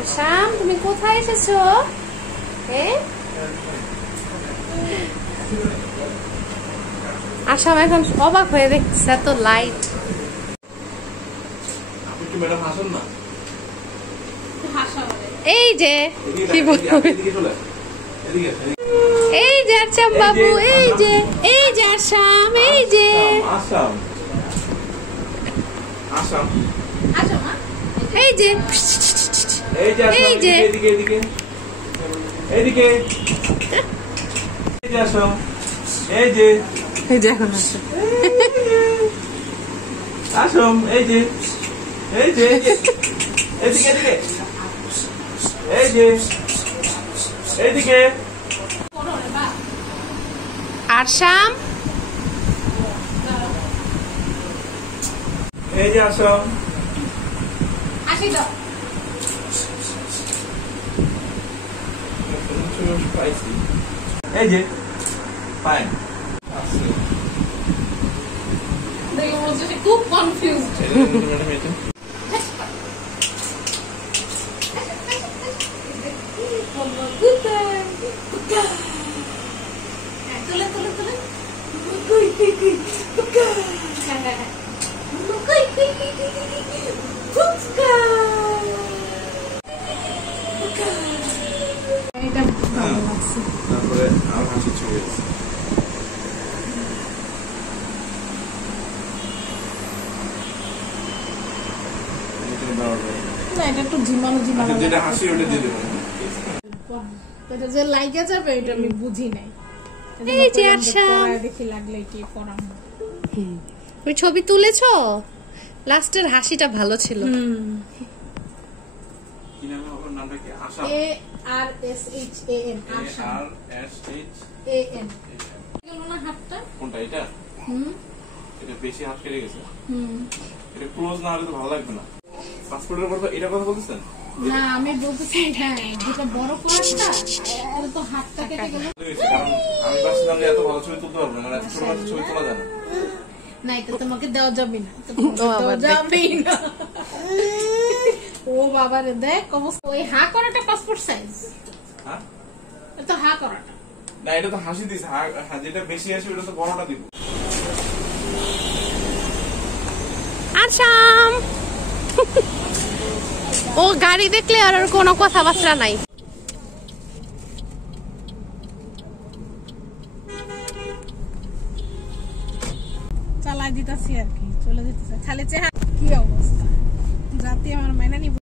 আসাম, তুমি কোথায় এসেছো? আসাম এখন অবাক হয়ে দেখতেছে এত লাইট। এই যে কি বলবো, এই যে আসাম বাবু, এই যে আসাম, এই যে এই যে এখন আসাম, এই যে এইদিকে আসাম, এই যে আসাম, এই যে ফাইন। খুব কনফিউজ। তারপরে আমার হাসি ছবি আছে। এটা একটু ঝিমানো যেটা হাসি ওটা দিয়ে দেবো, এটা যে লাইগে যাবে এটা আমি বুঝি নাই। এই যে আসাম, দেখি লাগলে কি পড়াবো। তুমি ছবি তুলেছো? লাস্টের হাসিটা ভালো ছিল। কি নামে ওর নামটা কি? Assam, ARSHAM, Assam, AN। গেল না হাতটা? কোনটা এটা? এটা বেশি হাত কেটে গেছে। এটা ক্লোজ না হলে তো ভালো লাগবে না। পাসপোর্টের উপর এটা কথা বলতেছেন না? আমি বলতেছি হ্যাঁ, যেটা বড় ক্লাসটা এটা তো হাতটা কেটে গেল। কারণ আমি ভাবছিলাম যে এত ভালো ছবি তুলতে পারবো না, এত ছোট মাছের ছবি তোলা যায় না। না, এটা তোমাকে দেওয়া যাবে না, দেওয়া যাবে না। ও বাবা রে, দেখ অবস্থা। ওই হা করাটা পাসপোর্ট সাইজ? হ্যাঁ, এটা হা করাটা না, এটা তো হাসি দিছে। যেটা বেশি আসে ওটা তো বড়টা দিব। আসাম, ও গাড়ি দেখলে আর কোনো কথাবার্তা নাই। চালাই দিতেছি আর কি, চলে যেতেছে খালি চেহারা। কি অবস্থা, জাতি আমার মাইনা নিব।